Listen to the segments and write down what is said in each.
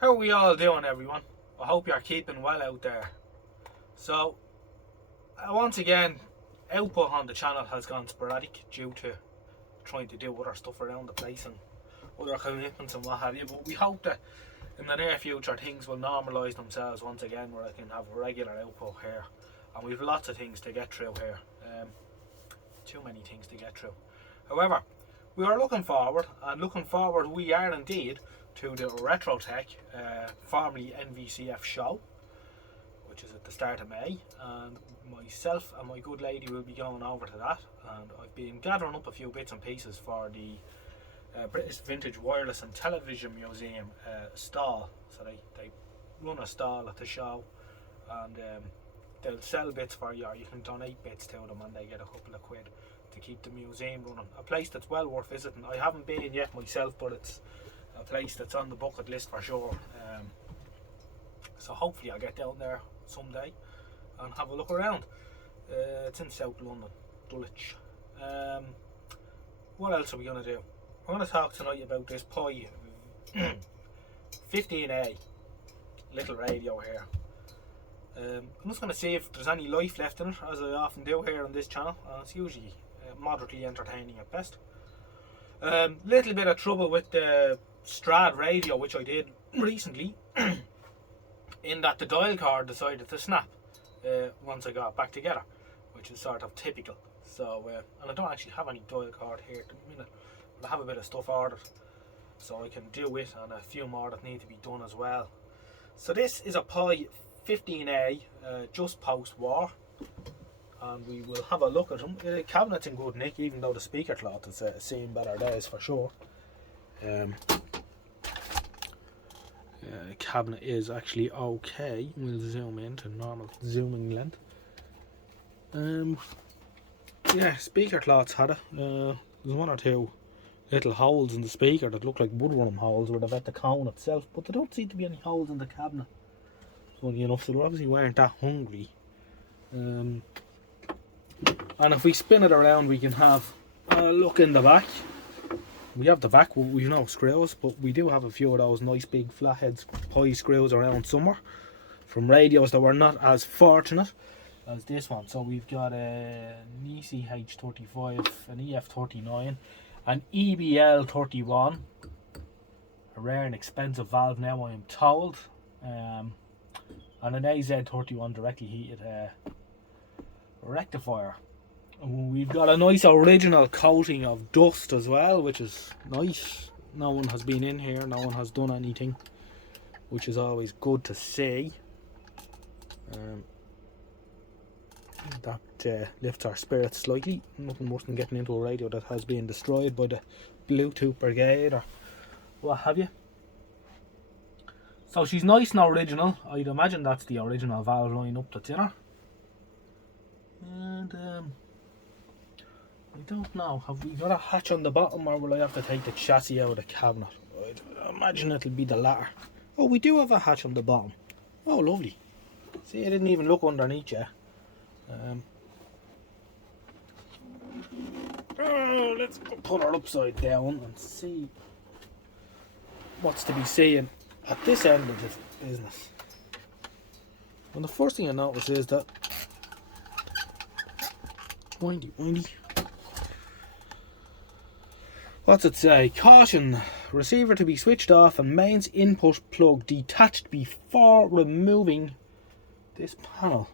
How are we all doing, everyone? I hope you're keeping well out there. So, once again, output on the channel has gone sporadic due to trying to do other stuff around the place and other commitments and what have you. But we hope that in the near future things will normalise themselves once again, where I can have regular output here. And we've lots of things to get through here. Too many things to get through. However, we are looking forward, and looking forward we are indeed, to the RetroTech, formerly NVCF show, which is at the start of May, and myself and my good lady will be going over to that. And I've been gathering up a few bits and pieces for the British Vintage Wireless and Television Museum stall. So they run a stall at the show, and they'll sell bits for you, or you can donate bits to them and they get a couple of quid to keep the museum running. A place that's well worth visiting. I haven't been yet myself, but it's a place that's on the bucket list for sure. So hopefully I'll get down there someday and have a look around. It's in South London, Dulwich. What else are we going to do? I'm going to talk tonight about this Pi 15A little radio here. I'm just going to see if there's any life left in it, as I often do here on this channel. It's usually moderately entertaining at best. Little bit of trouble with the Strad radio, which I did recently, in that the dial card decided to snap once I got back together, which is sort of typical. So, and I don't actually have any dial card here at the minute, but I have a bit of stuff ordered, so I can do it, and a few more that need to be done as well. So this is a Pi 15A, just post-war, and we will have a look at them. The cabinet's in good nick, even though the speaker cloth is seen better days for sure. Cabinet is actually okay. We'll zoom in to normal zooming length. Yeah, speaker cloths had it. There's one or two little holes in the speaker that look like woodworm holes where they've at the cone itself, but there don't seem to be any holes in the cabinet. Funny enough, so they obviously weren't that hungry. And if we spin it around, we can have a look in the back. We have the back, we've no screws, but we do have a few of those nice big flatheads Pi screws around somewhere from radios that were not as fortunate as this one. So we've got an ECH35, an EF39, an EBL31, a rare and expensive valve now I am told, and an AZ31 directly heated rectifier. We've got a nice original coating of dust as well, which is nice. No one has been in here, no one has done anything, which is always good to see. That lifts our spirits slightly. Nothing worse than getting into a radio that has been destroyed by the Bluetooth brigade or what have you. So she's nice and original. I'd imagine that's the original valve line up that's in her. And I don't know, have we got a hatch on the bottom, or will I have to take the chassis out of the cabinet? I'd imagine it'll be the latter. Oh, we do have a hatch on the bottom. Oh, lovely. See, I didn't even look underneath yet. Let's put her upside down and see what's to be seen at this end of the business. And the first thing I notice is that windy. What's it say? Caution, receiver to be switched off and mains input plug detached before removing this panel.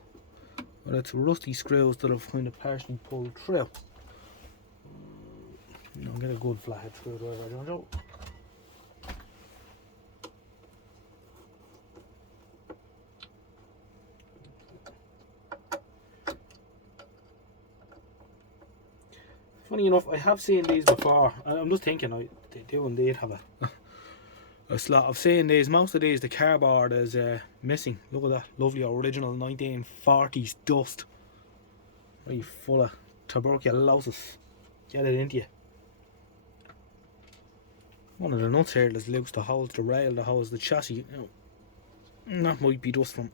Well, it's rusty screws that have kind of partially pulled through. I'll get a good flathead screwdriver, Jojo. Funny enough, I have seen these before. I'm just thinking, they do indeed have a slot. I've seen these. Most of these, the cardboard is missing. Look at that lovely original 1940s dust. Very full of tuberculosis. Get it into you. One of the nuts here that's loose that holds the rail, that holds the chassis. That might be dust from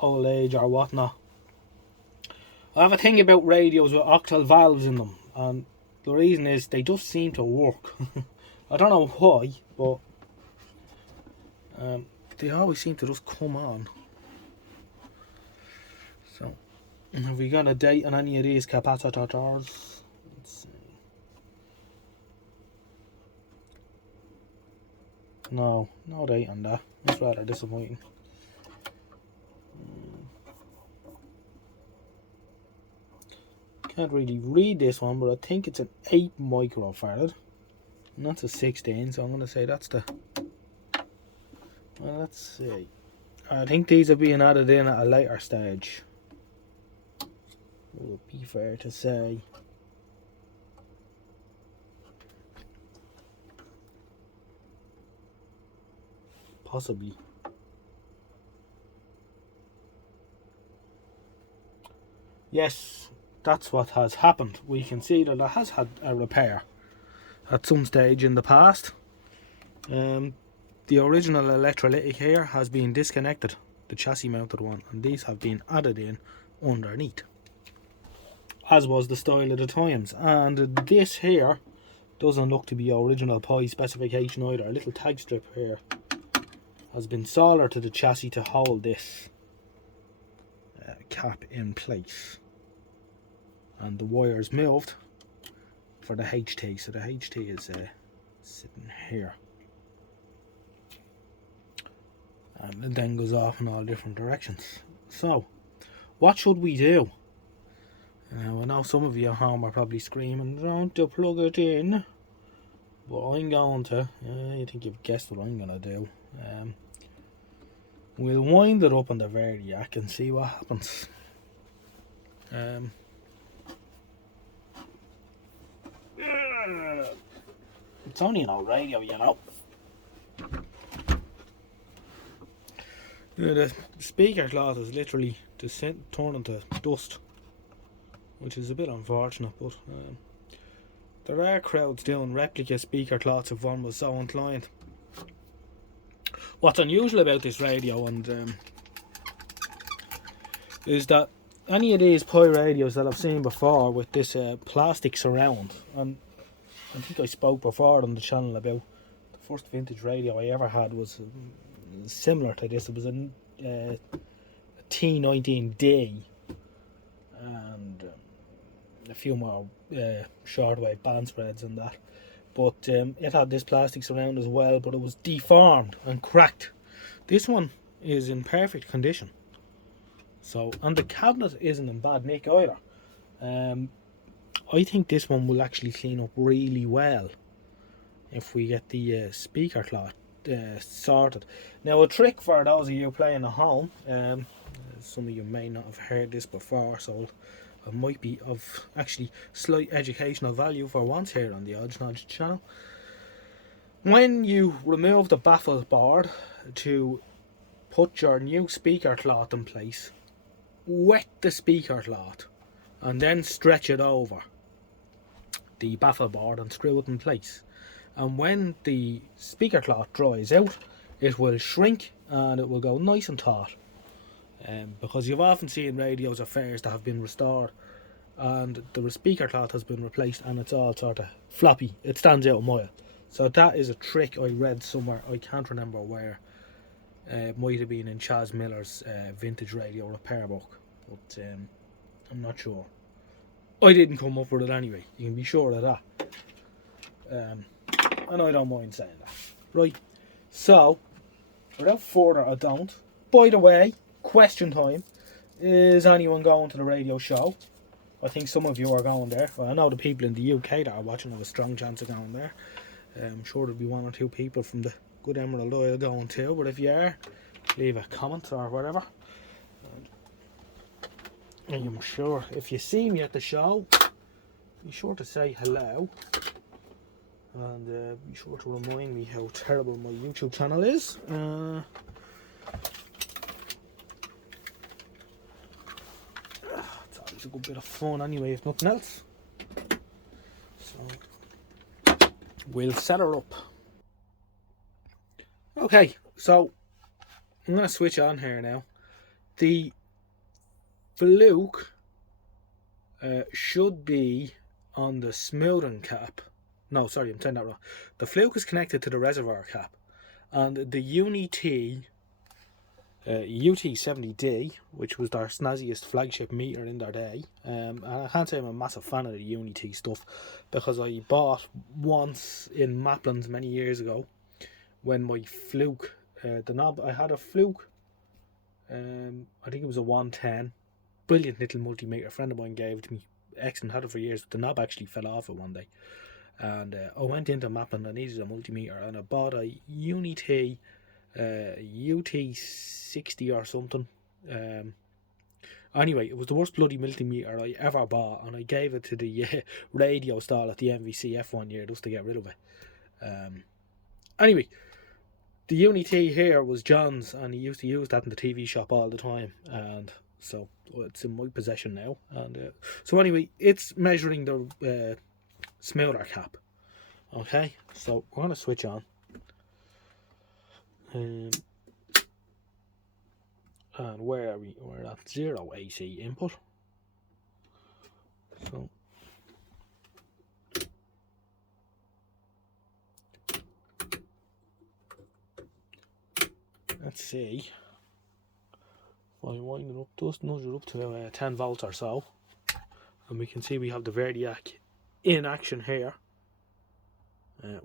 old age or whatnot. I have a thing about radios with octal valves in them, and the reason is they just seem to work. I don't know why, but They always seem to just come on. So, have we got a date on any of these capacitors? Let's see. No date on that. That's rather disappointing. Can't really read this one, but I think it's an 8 microfarad. And that's a 16, so I'm going to say that's the... Well, let's see. I think these are being added in at a later stage. Would it be fair to say? Possibly. Yes, that's what has happened. We can see that it has had a repair at some stage in the past. The original electrolytic here has been disconnected, the chassis mounted one, and these have been added in underneath, as was the style of the times. And this here doesn't look to be original Pi specification either. A little tag strip here has been soldered to the chassis to hold this cap in place, and the wires moved for the HT, so the HT is sitting here, and it then goes off in all different directions. So what should we do? I know some of you at home are probably screaming, don't you plug it in, but I'm going to. You think you've guessed what I'm going to do. We'll wind it up on the Variac and see what happens. It's only an old radio, you know. The speaker cloth is literally turned into dust, which is a bit unfortunate, but there are crowds doing replica speaker cloths if one was so inclined. What's unusual about this radio is that any of these Pi radios that I've seen before with this plastic surround, and I think I spoke before on the channel about the first vintage radio I ever had was similar to this. It was a T19D and a few more shortwave band spreads and that. But it had this plastic surround as well, but it was deformed and cracked. This one is in perfect condition. So, and the cabinet isn't in bad nick either. I think this one will actually clean up really well if we get the speaker cloth sorted. Now, a trick for those of you playing at home, some of you may not have heard this before, so it might be of actually slight educational value for once here on the Ojnoj channel. When you remove the baffle board to put your new speaker cloth in place, wet the speaker cloth and then stretch it over the baffle board and screw it in place. And when the speaker cloth dries out, it will shrink and it will go nice and taut. Because you've often seen radios or fairs that have been restored and the speaker cloth has been replaced and it's all sort of floppy. It stands out a mile. So that is a trick I read somewhere. I can't remember where. It might have been in Chaz Miller's vintage radio repair book, but I'm not sure. I didn't come up with it anyway. You can be sure of that. And I don't mind saying that. Right. So, without further ado, by the way, question time. Is anyone going to the radio show? I think some of you are going there. Well, I know the people in the UK that are watching have a strong chance of going there. I'm sure there'll be one or two people from the good Emerald Isle going too. But if you are, leave a comment or whatever. And I'm sure if you see me at the show, be sure to say hello. And be sure to remind me how terrible my YouTube channel is. It's always a good bit of fun anyway, if nothing else. So we'll set her up. Okay, so I'm going to switch on here now. The fluke should be on the smoothing cap. No, sorry, I'm saying that wrong. The fluke is connected to the reservoir cap, And the UT UT70D, which was their snazziest flagship meter in their day. And I can't say I'm a massive fan of the UT stuff, because I bought once in Maplin's many years ago when my Fluke, the knob, I had a Fluke, I think it was a 110, brilliant little multimeter. A friend of mine gave it to me, excellent, had it for years. The knob actually fell off it one day, and I went into Maplin, I needed a multimeter, and I bought a Unity UT60 or something. Anyway, it was the worst bloody multimeter I ever bought, and I gave it to the radio stall at the MVCF one year just to get rid of it. Anyway, the Unity here was John's, and he used to use that in the TV shop all the time, and so it's in my possession now. And so anyway, it's measuring the smoother cap. Okay, so we're going to switch on. And where are we? We're at 0 AC input. So let's see. If I wind it up, just nudge it up to 10 volts or so, and we can see we have the Verdiac in action here,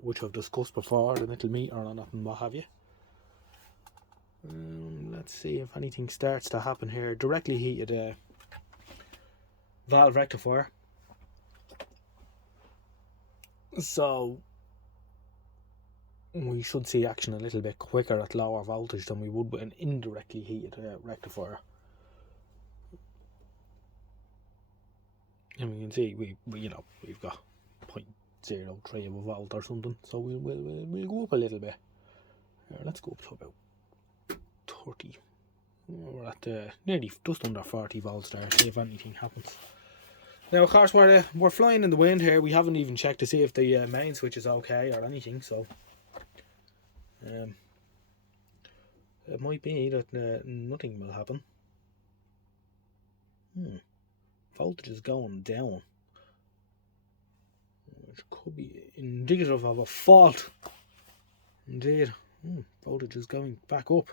which I've discussed before, the little meter on it and what have you. Let's see if anything starts to happen here. Directly heated valve rectifier. So we should see action a little bit quicker at lower voltage than we would with an indirectly heated rectifier. And we can see we've got 0.03 of a volt or something. So we'll go up a little bit. Let's go up to about 30. We're at nearly just under 40 volts there. See if anything happens. Now, of course, we're flying in the wind here. We haven't even checked to see if the main switch is okay or anything. So it might be that nothing will happen. Voltage is going down, which could be indicative of a fault. Indeed. Voltage is going back up.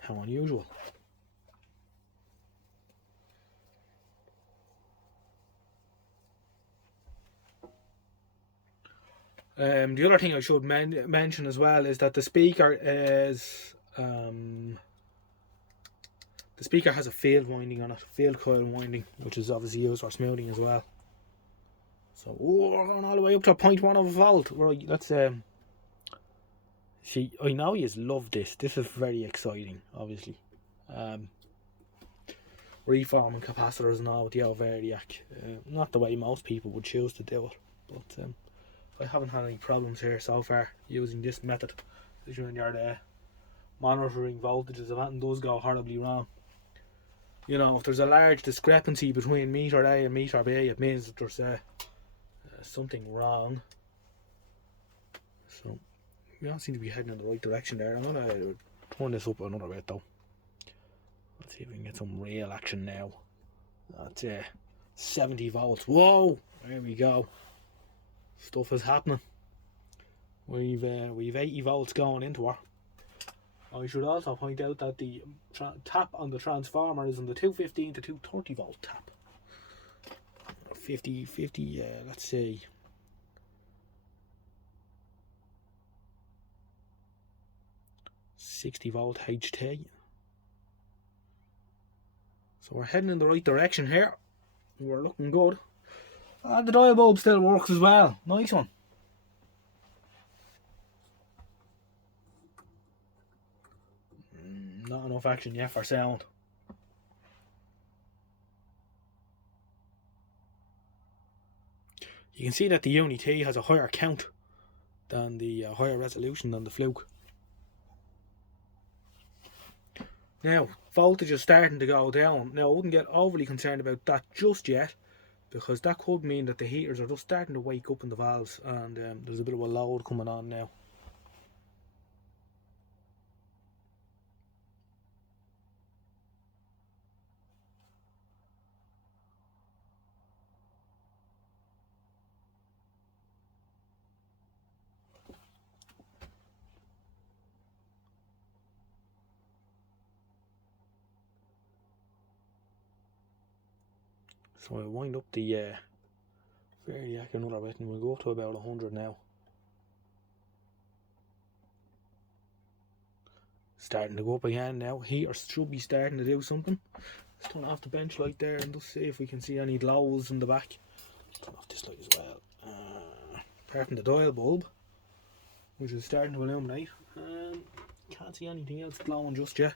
How unusual. The other thing I should mention as well is that the speaker is the speaker has a field winding on it, field coil winding, which is obviously used for smoothing as well. So we're going all the way up to 0.1 of a volt. Right, that's see, I know you love this. This is very exciting, obviously. Reforming capacitors and all with the old Verdiac. Not the way most people would choose to do it, but I haven't had any problems here so far using this method. Especially when you're monitoring voltages, if anything does go horribly wrong. You know, if there's a large discrepancy between meter A and meter B, it means that there's something wrong. So we don't seem to be heading in the right direction there. I'm going to turn this up another bit though. Let's see if we can get some real action now. That's 70 volts. Whoa! There we go. Stuff is happening. We've 80 volts going into her. I should also point out that the tap on the transformer is on the 215 to 230 volt tap. 50, let's see. $60 volt HT. So we're heading in the right direction here. We're looking good. The dial bulb still works as well. Nice one. Not enough action yet for sound. You can see that the Unity has a higher count than the higher resolution than the Fluke. Now, voltage is starting to go down. Now, I wouldn't get overly concerned about that just yet, because that could mean that the heaters are just starting to wake up in the valves, and there's a bit of a load coming on now. So I'll wind up the variac another bit and we'll go up to about 100 now. Starting to go up again now. Heater should be starting to do something. Let's turn off the bench light there and just see if we can see any glows in the back. Turn off this light as well. Apart from the dial bulb, which is starting to illuminate. Can't see anything else glowing just yet.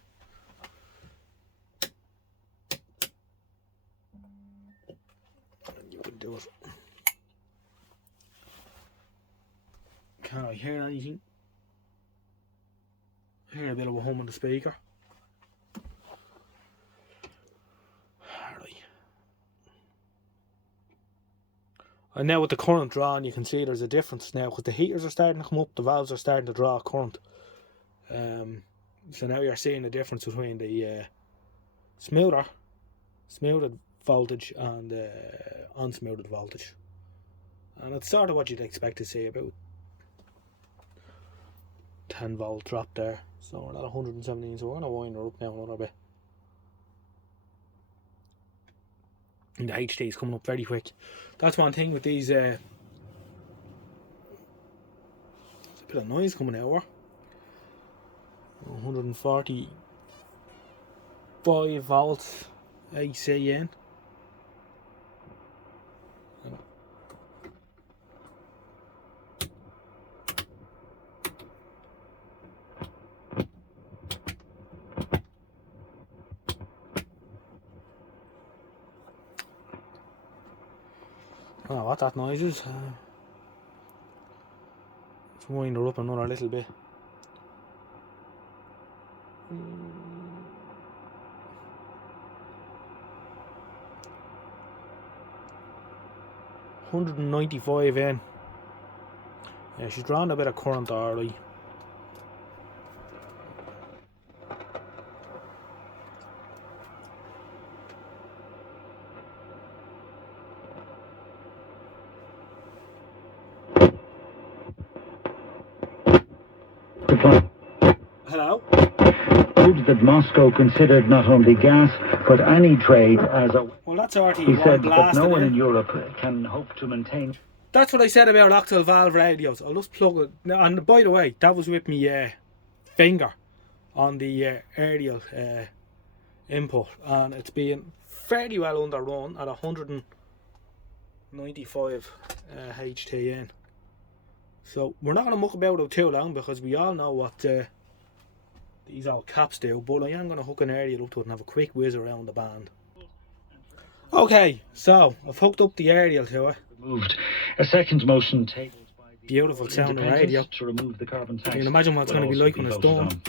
You can do it. Can I hear anything? I hear a bit of a hum on the speaker. Right. And now with the current drawn, you can see there's a difference now because the heaters are starting to come up, the valves are starting to draw current. So now you're seeing the difference between the smoothed voltage and unsmoothed voltage. And it's sort of what you'd expect to see, about 10 volt drop there. So we're at 117, so we're going to wind her up now another bit. And the HT is coming up very quick. That's one thing with these. There's a bit of noise coming out. 145 volts AC in. I don't know what that noise is. Let's wind her up another little bit. $195 in. Yeah, she's drawing a bit of current already. Hello? That Moscow considered not only gas but any trade as a... Well, that's already He said that no one in Europe can hope to maintain... That's what I said about octal valve radios. I'll just plug it. And by the way, that was with me finger on the aerial input, and it's been fairly well underrun at 195 HT in. So we're not going to muck about it too long because we all know what these old caps do, but I am going to hook an aerial up to it and have a quick whiz around the band. Okay, so I've hooked up the aerial to it. Removed. A second motion tabled by the beautiful sounding radio. To remove the carbon tax. You can imagine what it's going to be like when it's done.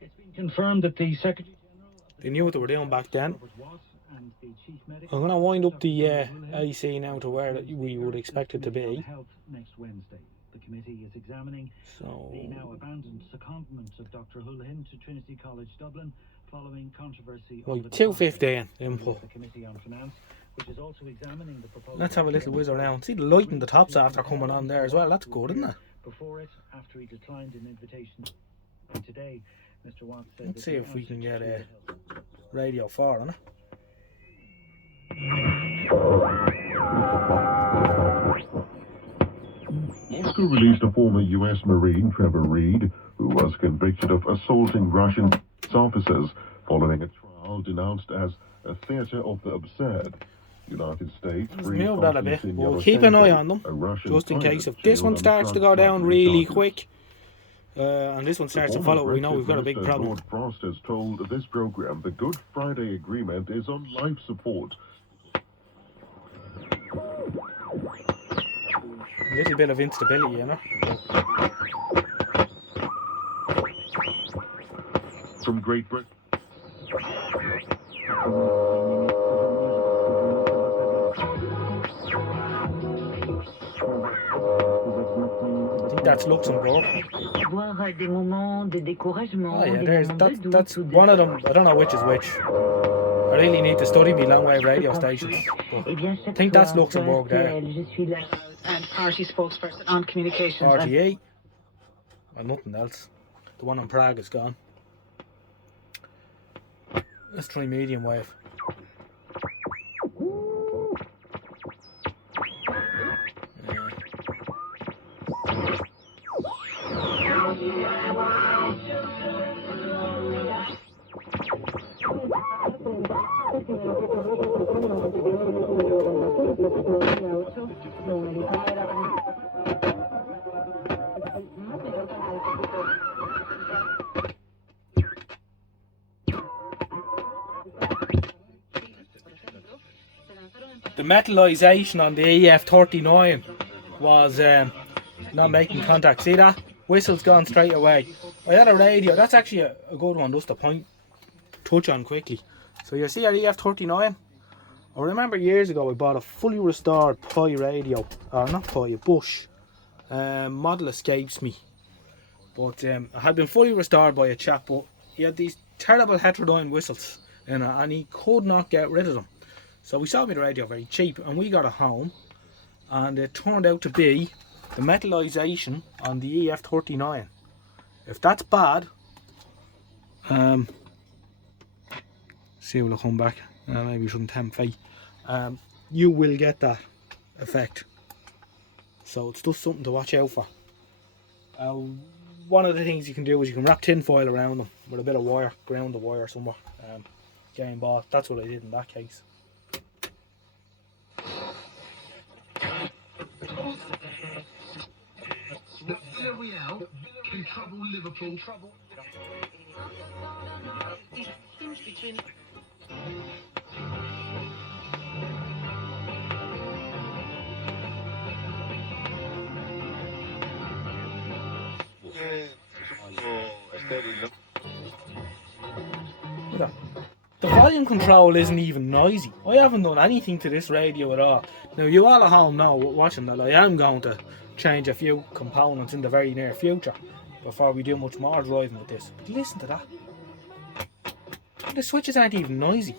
It's been confirmed that the Secretary General... They knew what they were doing back then. I'm going to wind up the AC now to where we would expect it to be. Next Wednesday. The committee is examining the now abandoned secondment of Dr. Hulhin to Trinity College Dublin following controversy over the 215 input. The Committee on Finance, which is also examining the proposal. Let's have a little whiz around. See the light in the tops after coming on there as well. That's good, isn't it? Before it, after he declined an invitation today, Mr. Watts said... Let's see if we can get a radio 4 on it. Moscow released a former U.S. Marine, Trevor Reed, who was convicted of assaulting Russian officers following a trial denounced as a theatre of the absurd. United States move that a bit. We'll keep an eye on them, just in case. If this one starts to go down really quick, and this one starts to follow, we know we've got a big problem. Lord Frost has told this program the Good Friday Agreement is on life support. A little bit of instability, you know. From Great Britain. I think that's Luxembourg. Oh yeah, that's one of them. I don't know which is which. I really need to study me long wave radio stations. But I think that's Luxembourg there. And party spokesperson on communications. RTA. And nothing else. The one in Prague is gone. Let's try medium wave. metallisation on the EF39 was not making contact. See that? Whistle's gone straight away. I had a radio. That's actually a good one just to touch on quickly. So you see our EF39? I remember years ago I bought a fully restored Pi radio. Or not Pi, a Bush. Model escapes me. But it had been fully restored by a chap, but he had these terrible heterodyne whistles in it, and he could not get rid of them. So we sold me the radio very cheap, and we got it home, and it turned out to be the metallisation on the EF39. If that's bad, see will it come back? Maybe we shouldn't tempt fate. You will get that effect. So it's just something to watch out for. One of the things you can do is you can wrap tin foil around them with a bit of wire, ground the wire somewhere. Game ball. That's what I did in that case. Villarreal can trouble Liverpool. The volume control isn't even noisy. I haven't done anything to this radio at all. Now you all at home know, watching that, I am going to change a few components in the very near future before we do much more driving with this. But listen to that. The switches aren't even noisy.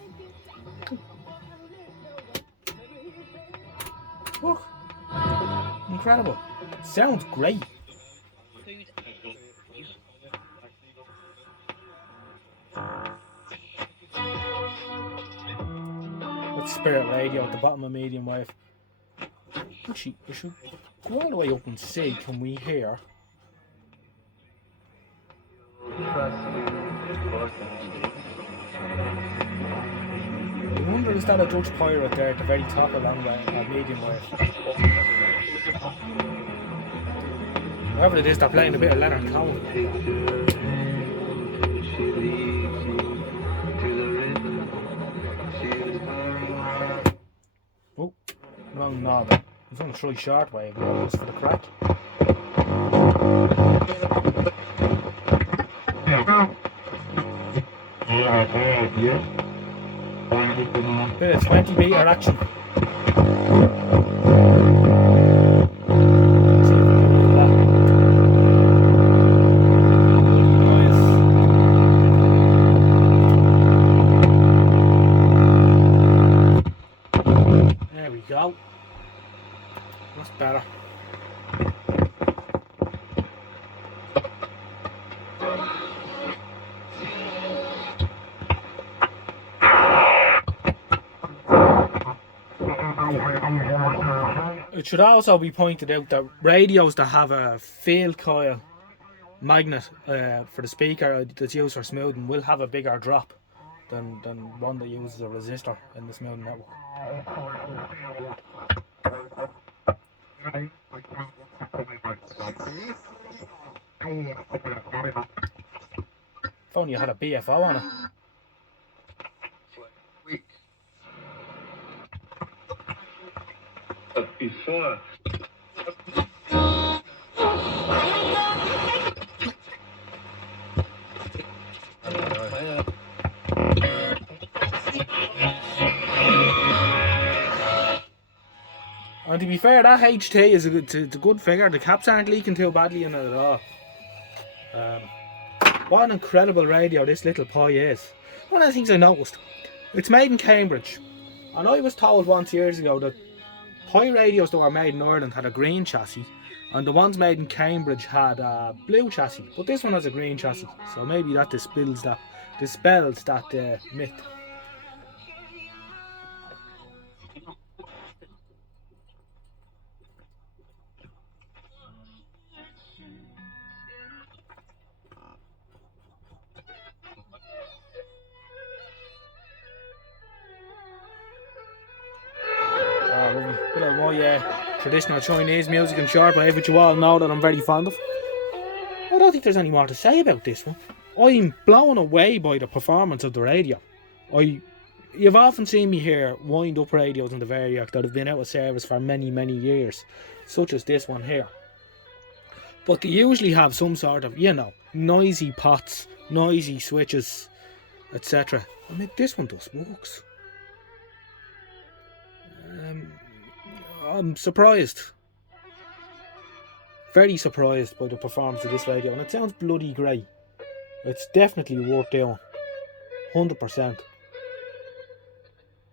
Look. Incredible. Sounds great. With Spirit Radio at the bottom of medium wave. Actually, we should go all the way up and see, can we hear? I wonder, is that a Dutch pirate there at the very top of medium wave? Whoever it is, they're playing a bit of Leonard Cohen. Oh, wrong knob. I was on a try short wave, but that was for the crack. Bit of 20 metre action. There we go. That's better. It should also be pointed out that radios that have a field coil magnet for the speaker that's used for smoothing will have a bigger drop than one that uses a resistor in the smoothing network. If only you had a BFO on it. Before. And to be fair, that HT is a good figure. The caps aren't leaking too badly in it at all. What an incredible radio this little Pi is. One of the things I noticed, it's made in Cambridge. And I was told once years ago that Pi radios that were made in Ireland had a green chassis, and the ones made in Cambridge had a blue chassis. But this one has a green chassis, so maybe that dispels that myth. Bit of my traditional Chinese music and shortwave, which you all know that I'm very fond of. I don't think there's any more to say about this one. I'm blown away by the performance of the radio. I you've often seen me here wind up radios in the Variac that have been out of service for many, many years, such as this one here. But they usually have some sort of, you know, noisy pots, noisy switches, etc. I mean, this one just works. I'm surprised. Very surprised by the performance of this radio, and it sounds bloody great. It's definitely worth doing. 100%.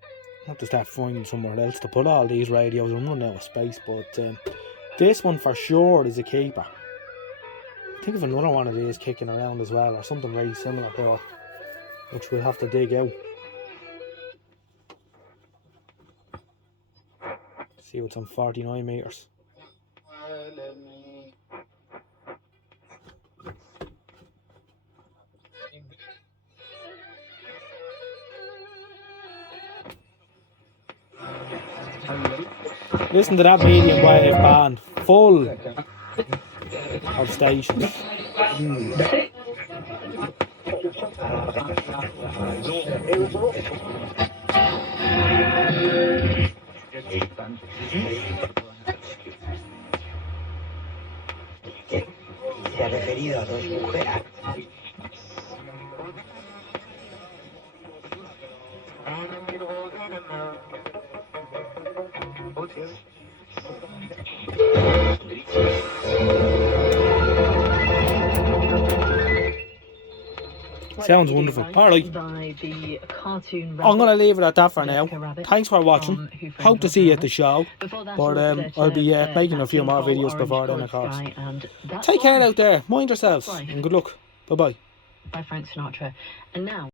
I have to start finding somewhere else to put all these radios. I'm running out of space, but this one for sure is a keeper. I think of another one of these kicking around as well, or something very similar to it, which we'll have to dig out. See what's on 49 meters. Listen to that medium wave band, full of stations. Se ha referido a dos mujeres. Sounds wonderful. Alright, I'm going to leave it at that for now. Thanks for watching. Hope to see you at the show. But I'll be making a few more videos before then, of course. Take care out there. Mind yourselves. And good luck. Bye-bye. By Frank Sinatra. And now